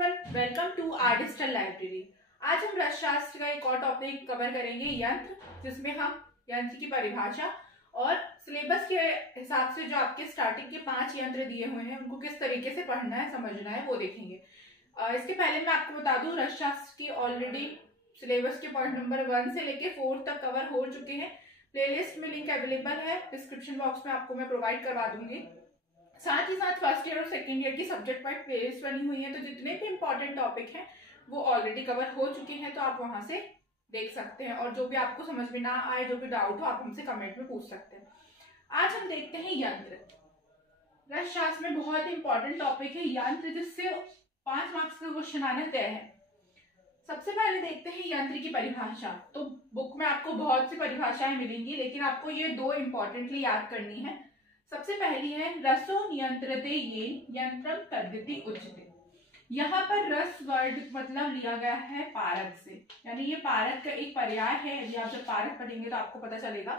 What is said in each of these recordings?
Everyone, welcome to our digital library. आज हम रसशास्त्र का एक और टॉपिक कवर करेंगे, यंत्र, जिसमें हम यंत्र की परिभाषा और सिलेबस के हिसाब से जो आपके स्टार्टिंग के 5 यंत्र दिए हुए हैं उनको किस तरीके से पढ़ना है, समझना है, वो देखेंगे। इसके पहले मैं आपको बता दूं, रसशास्त्र की ऑलरेडी सिलेबस के पॉइंट नंबर 1 से लेके 4 तक कवर हो चुके हैं। प्लेलिस्ट में लिंक अवेलेबल है, डिस्क्रिप्शन बॉक्स में आपको मैं प्रोवाइड करवा दूंगी। साथ ही साथ फर्स्ट ईयर और सेकंड ईयर की सब्जेक्ट वाइज प्लेलिस्ट बनी हुई है, तो जितने भी इंपॉर्टेंट टॉपिक हैं वो ऑलरेडी कवर हो चुके हैं, तो आप वहां से देख सकते हैं। और जो भी आपको समझ में ना आए, जो भी डाउट हो, आप हमसे कमेंट में पूछ सकते हैं। आज हम देखते हैं यंत्र। रसशास्त्र में बहुत ही इंपॉर्टेंट टॉपिक है यंत्र, जिससे 5 मार्क्स का क्वेश्चन आना तय है। सबसे पहले देखते हैं यंत्र की परिभाषा। तो बुक में आपको बहुत सी परिभाषाएं मिलेंगी, लेकिन आपको ये 2 इंपॉर्टेंटली याद करनी है। सबसे पहली है रसो नियंत्रते येन यंत्रम तद्दिति उच्यते। यहाँ पर रस वर्ड मतलब लिया गया है पारक से, यानी ये पारक का एक पर्याय है। यदि आप जब पारक पढ़ेंगे तो आपको पता चलेगा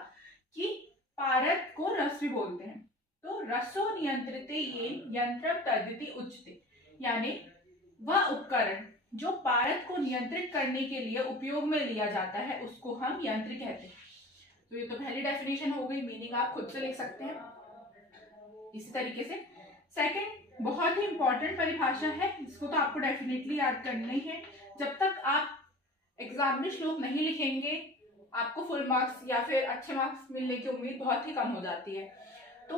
कि पारक को रस भी बोलते हैं। तो रसो नियंत्रते येन यंत्रम तद्दिति उच्यते, यानी वह उपकरण जो पारक को नियंत्रित करने के लिए उपयोग में लिया जाता है उसको हम यंत्र कहते हैं। तो ये तो पहली डेफिनेशन हो गई, मीनिंग आप खुद से लिख सकते हैं। इसी तरीके से सेकंड बहुत ही इंपॉर्टेंट परिभाषा है, इसको तो आपको डेफिनेटली याद करना ही है। जब तक आप एग्जाम में श्लोक नहीं लिखेंगे, आपको फुल मार्क्स या फिर अच्छे मार्क्स मिलने की उम्मीद बहुत ही कम हो जाती है। तो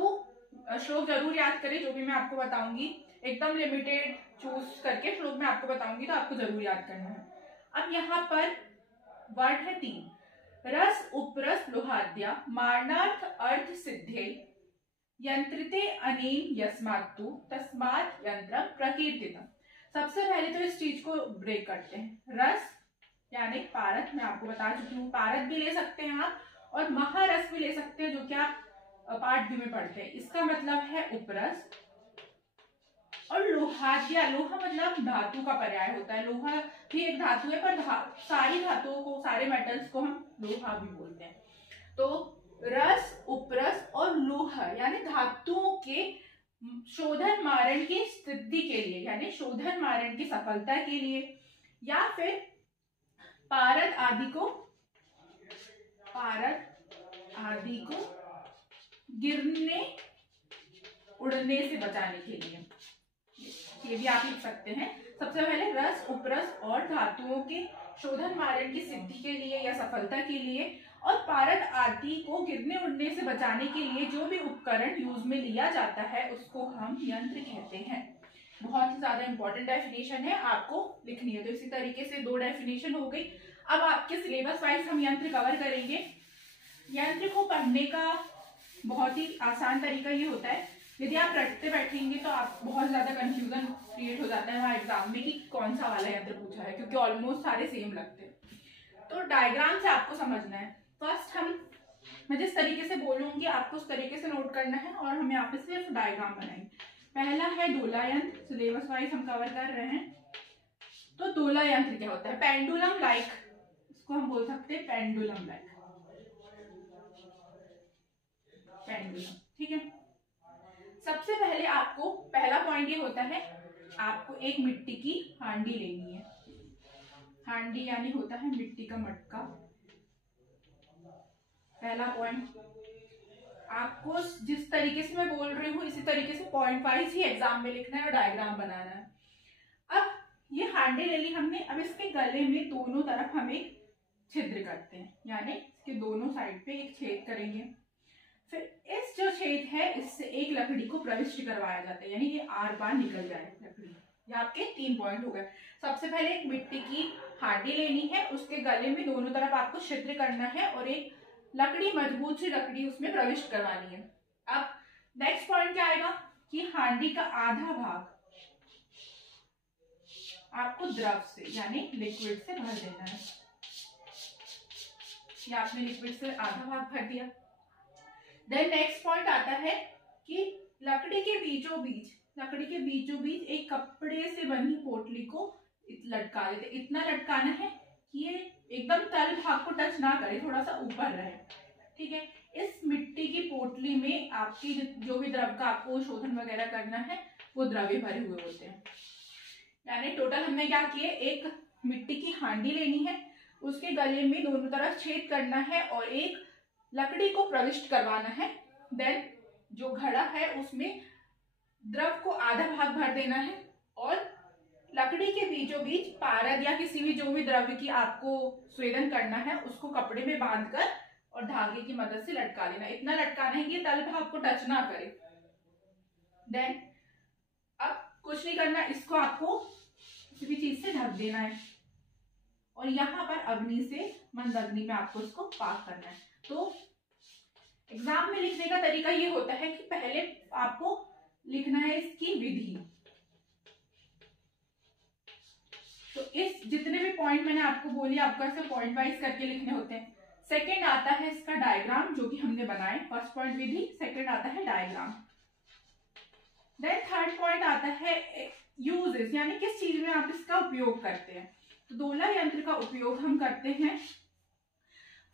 श्लोक जरूर याद करें, जो भी मैं आपको बताऊंगी एकदम लिमिटेड चूज करके श्लोक में आपको बताऊंगी, तो आपको जरूर याद करना है। अब यहाँ पर वर्ड है 3, रस उपरस लोहाद्या मारणार्थ अर्थ सिद्धे यंत्रिते अनेन यस्मात्तु तस्मात् यंत्रम प्रकीर्तितम। सबसे पहले तो इस चीज को ब्रेक करते हैं। रस यानी पारक, मैं आपको बता चुकी हूँ, पारक भी ले सकते हैं आप और महारस भी ले सकते हैं, जो कि आप पार्ट बी में पढ़ते हैं। इसका मतलब है उपरस। और लोहाद्या, लोहा मतलब धातु का पर्याय होता है। लोहा भी एक धातु है, पर सारी धातुओं को, सारे मेटल्स को हम लोहा भी बोलते हैं। तो रस उपरस और लोह यानी धातुओं के शोधन मारण की सिद्धि के लिए, यानी शोधन मारण की सफलता के लिए, या फिर पारद आदि को गिरने उड़ने से बचाने के लिए, ये भी आप लिख सकते हैं। सबसे पहले रस उपरस और धातुओं के शोधन मारण की सिद्धि के लिए या सफलता के लिए, और पारद आदि को गिरने उड़ने से बचाने के लिए जो भी उपकरण यूज में लिया जाता है उसको हम यंत्र कहते हैं। बहुत ही ज्यादा इंपॉर्टेंट डेफिनेशन है, आपको लिखनी है। तो इसी तरीके से 2 डेफिनेशन हो गई। अब आपके सिलेबस वाइज हम यंत्र कवर करेंगे। यंत्र को पढ़ने का बहुत ही आसान तरीका ये होता है, यदि आप रटते बैठेंगे तो आप बहुत ज्यादा कंफ्यूजन क्रिएट हो जाता है वहाँ एग्जाम में कि कौन सा वाला यंत्र पूछा है, क्योंकि ऑलमोस्ट सारे सेम लगते हैं। तो डायग्राम से आपको समझना है। फर्स्ट मैं जिस तरीके से बोलूंगी आपको उस तरीके से नोट करना है, और हम यहाँ पे सिर्फ डायग्राम बनाएंगे। पहला है दोला यंत्र, सिलेबस वाइज हम कवर कर रहे हैं। तो दोला यंत्र क्या होता है? पेंडुलम लाइक, इसको हम बोल सकते हैं पेंडुलम लाइक, पेंडुलम। ठीक है। सबसे पहले आपको पहला पॉइंट ये होता है, आपको एक मिट्टी की हांडी लेनी है। हांडी यानी होता है मिट्टी का मटका। पहला पॉइंट आपको जिस तरीके से मैं बोल रही हूँ इसी तरीके से पॉइंट वाइज ही एग्जाम में लिखना है और डायग्राम बनाना है। अब ये हांडी ले ली हमने। अब इसके गले में दोनों तरफ हम एक छिद्र करते हैं, यानी इसके दोनों साइड पे एक छेद करेंगे। फिर इस जो छेद है इससे एक लकड़ी को प्रविष्ट करवाया जाता है, यानी ये आर पार निकल जाए लकड़ी। ये आपके 3 पॉइंट हो गए। सबसे पहले एक मिट्टी की हांडी लेनी है, उसके गले में दोनों तरफ आपको छिद्र करना है और एक लकड़ी, मजबूत सी लकड़ी उसमें प्रविष्ट करवानी है। अब नेक्स्ट पॉइंट क्या आएगा कि हांडी का आधा भाग आपको द्रव से यानी लिक्विड से भर देना है। ये आपने लिक्विड से आधा भाग भर दिया। देन नेक्स्ट पॉइंट आता है कि लकड़ी के बीचों बीच एक कपड़े से बनी पोटली को लटका देते। इतना लटकाना है कि ये एकदम तल भाग को टच ना करे, थोड़ा सा ऊपर रहे। ठीक है। इस मिट्टी की पोटली में आपकी जो भी द्रव का आपको शोधन वगैरह करना है वो द्रव्य भरे हुए होते हैं। यानी टोटल हमने क्या किए, एक मिट्टी की हांडी लेनी है, उसके गले में दोनों तरफ छेद करना है और एक लकड़ी को प्रविष्ट करवाना है। देन जो घड़ा है उसमें द्रव को आधा भाग भर देना है और लकड़ी के बीचों बीच पारद या किसी भी जो भी द्रव्य की आपको स्वेदन करना है उसको कपड़े में बांधकर और धागे की मदद से लटका लेना। इतना लटकाना है कि तल भाग को टच ना करे। देन अब कुछ नहीं करना, इसको आपको किसी भी चीज से ढक देना है और यहाँ पर अग्नि से, मंद अग्नि में आपको इसको पाक करना है। तो एग्जाम में लिखने का तरीका ये होता है कि पहले आपको लिखना है इसकी विधि। तो इस जितने भी पॉइंट मैंने आपको बोली आपको ऐसे पॉइंट वाइज करके लिखने होते हैं। सेकंड आता है इसका डायग्राम जो कि हमने बनाए। फर्स्ट पॉइंट विधि, सेकंड आता है डायग्राम। देन थर्ड पॉइंट आता है यूजेस, यानी किस चीज में आप इसका उपयोग करते हैं। तो दोला यंत्र का उपयोग हम करते हैं।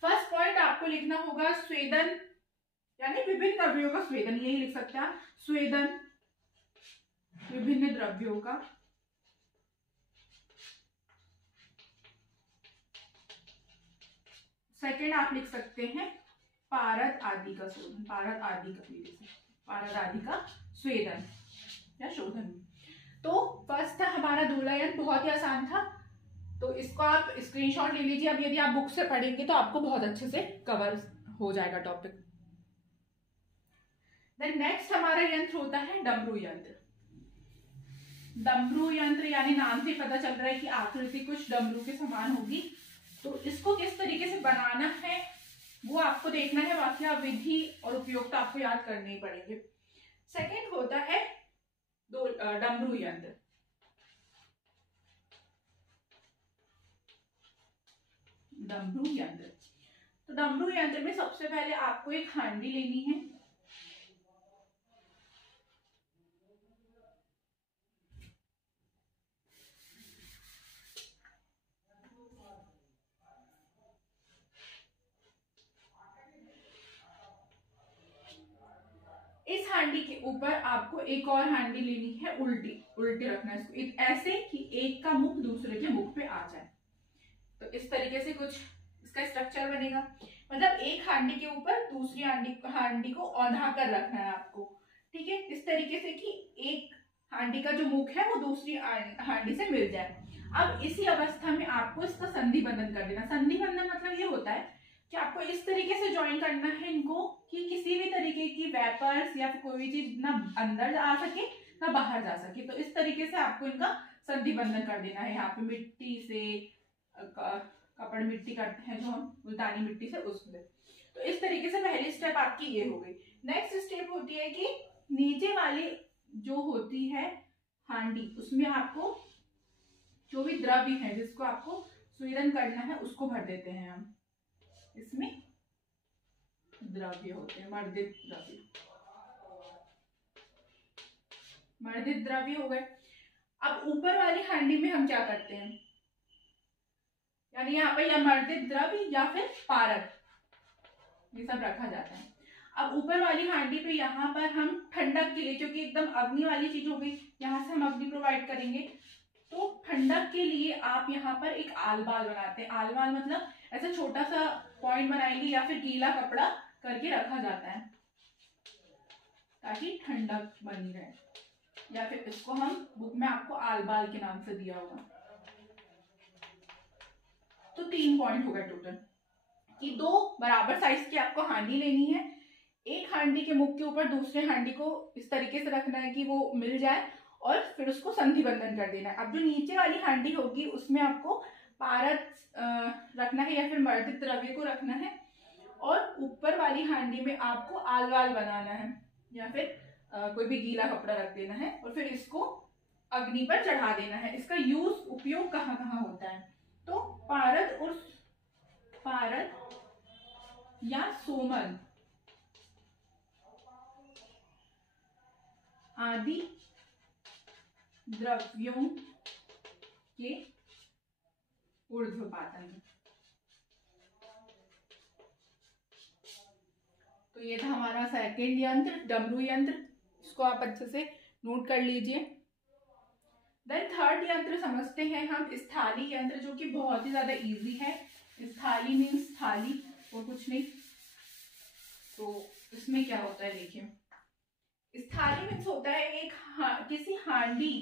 फर्स्ट पॉइंट आपको लिखना होगा स्वेदन, यानी विभिन्न द्रव्यों का स्वेदन, यही लिख सकते हैं आप, स्वेदन विभिन्न द्रव्यों का। सेकेंड आप लिख सकते हैं पारद आदि का शोधन, पारद आदि का, पारद आदि का स्वेदन या शोधन। तो फर्स्ट था हमारा दोला यंत्र, बहुत ही आसान था। तो इसको आप स्क्रीनशॉट ले लीजिए। अब यदि आप बुक से पढ़ेंगे तो आपको बहुत अच्छे से कवर हो जाएगा टॉपिक। देन नेक्स्ट हमारा यंत्र होता है डमरू यंत्र। डमरू यंत्र यानी नाम से पता चल रहा है कि आकृति कुछ डमरू के समान होगी। तो इसको किस तरीके से बनाना है वो आपको देखना है, बाकी आप विधि और उपयोग तो आपको याद करने ही पड़ेंगे। सेकेंड होता है डमरू यंत्र। डमरू यंत्र, तो डमरू यंत्र में सबसे पहले आपको एक हांडी लेनी है। इस हांडी के ऊपर आपको एक और हांडी लेनी है, उल्टी उल्टी रखना है इसको, ऐसे कि एक का मुख दूसरे के मुख पे आ जाए। तो इस तरीके से कुछ इसका स्ट्रक्चर बनेगा। मतलब एक हांडी के ऊपर दूसरी हांडी को औंधा कर रखना है आपको, ठीक है, इस तरीके से कि एक हांडी का जो मुख है वो दूसरी हांडी से मिल जाए। अब इसी अवस्था में आपको इसका संधि बंधन कर देना। संधि बंधन मतलब ये होता है कि आपको इस तरीके से ज्वाइन करना है इनको कि किसी भी तरीके की वेपर्स या फिर कोई भी चीज ना अंदर आ सके ना बाहर जा सके। तो इस तरीके से आपको इनका संधि बंधन कर देना है। यहाँ पे मिट्टी से कपड़ मिट्टी करते हैं जो हम मुल्तानी मिट्टी से, उसमें। तो इस तरीके से पहली स्टेप आपकी ये हो गई। नेक्स्ट स्टेप होती है कि नीचे वाली जो होती है हांडी उसमें आपको जो भी द्रव्य है जिसको आपको स्वेदन करना है उसको भर देते हैं हम। इसमें द्रव्य होते हैं मर्दित द्रव्य, मर्दित द्रव्य हो गए। अब ऊपर वाली हांडी में हम क्या करते हैं, यानी यहाँ पर या मर्दित द्रव्य या फिर पारद ये सब रखा जाता है। अब ऊपर वाली हांडी पे यहाँ पर हम ठंडक के लिए, क्योंकि एकदम अग्नि वाली चीज हो गई, यहाँ से हम अग्नि प्रोवाइड करेंगे। तो ठंडक के लिए आप यहाँ पर एक आलबाल बनाते हैं। आलबाल मतलब ऐसा छोटा सा पॉइंट बनाएंगे या फिर गीला कपड़ा करके रखा जाता है ताकि ठंडक बनी रहे, या फिर इसको हम बुक में आपको आलबाल के नाम से दिया होगा। तो 3 पॉइंट हो गए टोटल कि 2 बराबर साइज की आपको हांडी लेनी है। एक हांडी के मुख के ऊपर दूसरे हांडी को इस तरीके से रखना है कि वो मिल जाए और फिर उसको संधि बंधन कर देना है। अब जो नीचे वाली हांडी होगी उसमें आपको पारद रखना है या फिर मर्दित द्रव्य को रखना है, और ऊपर वाली हांडी में आपको आलवाल बनाना है या फिर कोई भी गीला कपड़ा रख देना है और फिर इसको अग्नि पर चढ़ा देना है। इसका यूज उपयोग कहाँ कहाँ होता है, तो पारद या सोमन आदि द्रव्यों के ऊर्ध्वपातन में। तो ये था हमारा सेकेंड यंत्र, डमरू यंत्र। इसको आप अच्छे से नोट कर लीजिए। देन थर्ड यंत्र समझते हैं हम स्थाली यंत्र, जो कि बहुत ही ज्यादा इजी है। स्थाली मीन्स थाली और कुछ नहीं। तो इसमें क्या होता है देखिए, स्थाली मीन्स होता है एक किसी हांडी,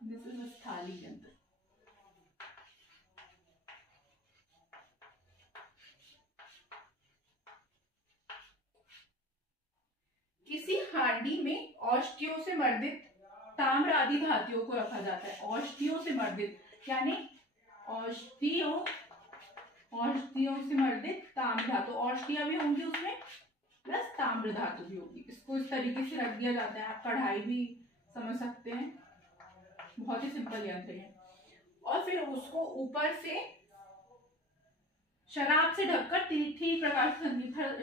दिस इज स्थाली यंत्र। किसी हांडी में औषधियों से मर्दित ताम्र आदि धातुओं को रखा जाता है। औषधियों से मर्दित यानी औषधियों से मर्दित ताम्र धातु, औषधियां भी होंगी उसमें प्लस ताम्र धातु भी होगी। इसको इस तरीके से रख दिया जाता है। आप कढ़ाई भी समझ सकते हैं, बहुत ही सिंपल यंत्र है। और फिर उसको ऊपर से शराब से ढककर ठीक प्रकार से,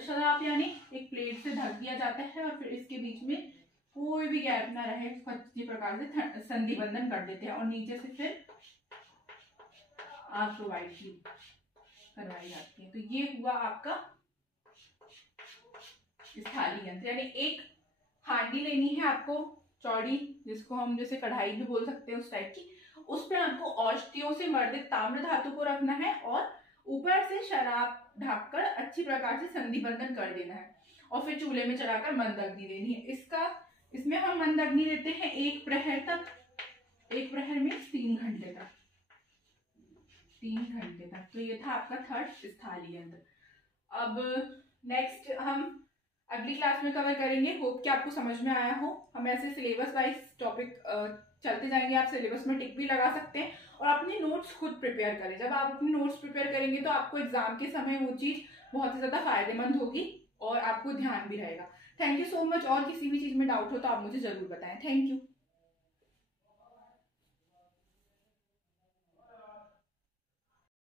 शराब यानी एक प्लेट से ढक दिया जाता है और फिर इसके बीच में कोई भी गैप ना रहे, इसको अच्छी प्रकार से संधि बंधन कर देते हैं और नीचे से फिर आग प्रोवाइड करवाई जाती है। तो ये हुआ आपका स्थाली यंत्र। यानी एक हांडी लेनी है आपको चौड़ी, जिसको हम जैसे कढ़ाई भी बोल सकते हैं उस टाइप की, उस पर आपको औषधियों से मर्दित ताम्र धातु को रखना है और ऊपर से शराब ढककर अच्छी प्रकार से संधि बंधन कर देना है और फिर चूल्हे में चढ़ाकर मंद अग्नि देनी है। इसमें हम मंद अग्नि देते हैं 1 प्रहर तक। 1 प्रहर में 3 घंटे तक, 3 घंटे तक। तो ये था आपका थर्ड स्थाली यंत्र। अब नेक्स्ट हम अगली क्लास में कवर करेंगे। होप कि आपको समझ में आया हो। हम ऐसे सिलेबस वाइज टॉपिक चलते जाएंगे। आप सिलेबस में टिक भी लगा सकते हैं और अपने नोट्स खुद प्रिपेयर करें। जब आप अपने नोट्स प्रिपेयर करेंगे तो आपको एग्जाम के समय वो चीज बहुत ही ज्यादा फायदेमंद होगी और आपको ध्यान भी रहेगा। Thank you so much. और किसी भी चीज में डाउट हो तो आप मुझे जरूर बताएं। Thank you.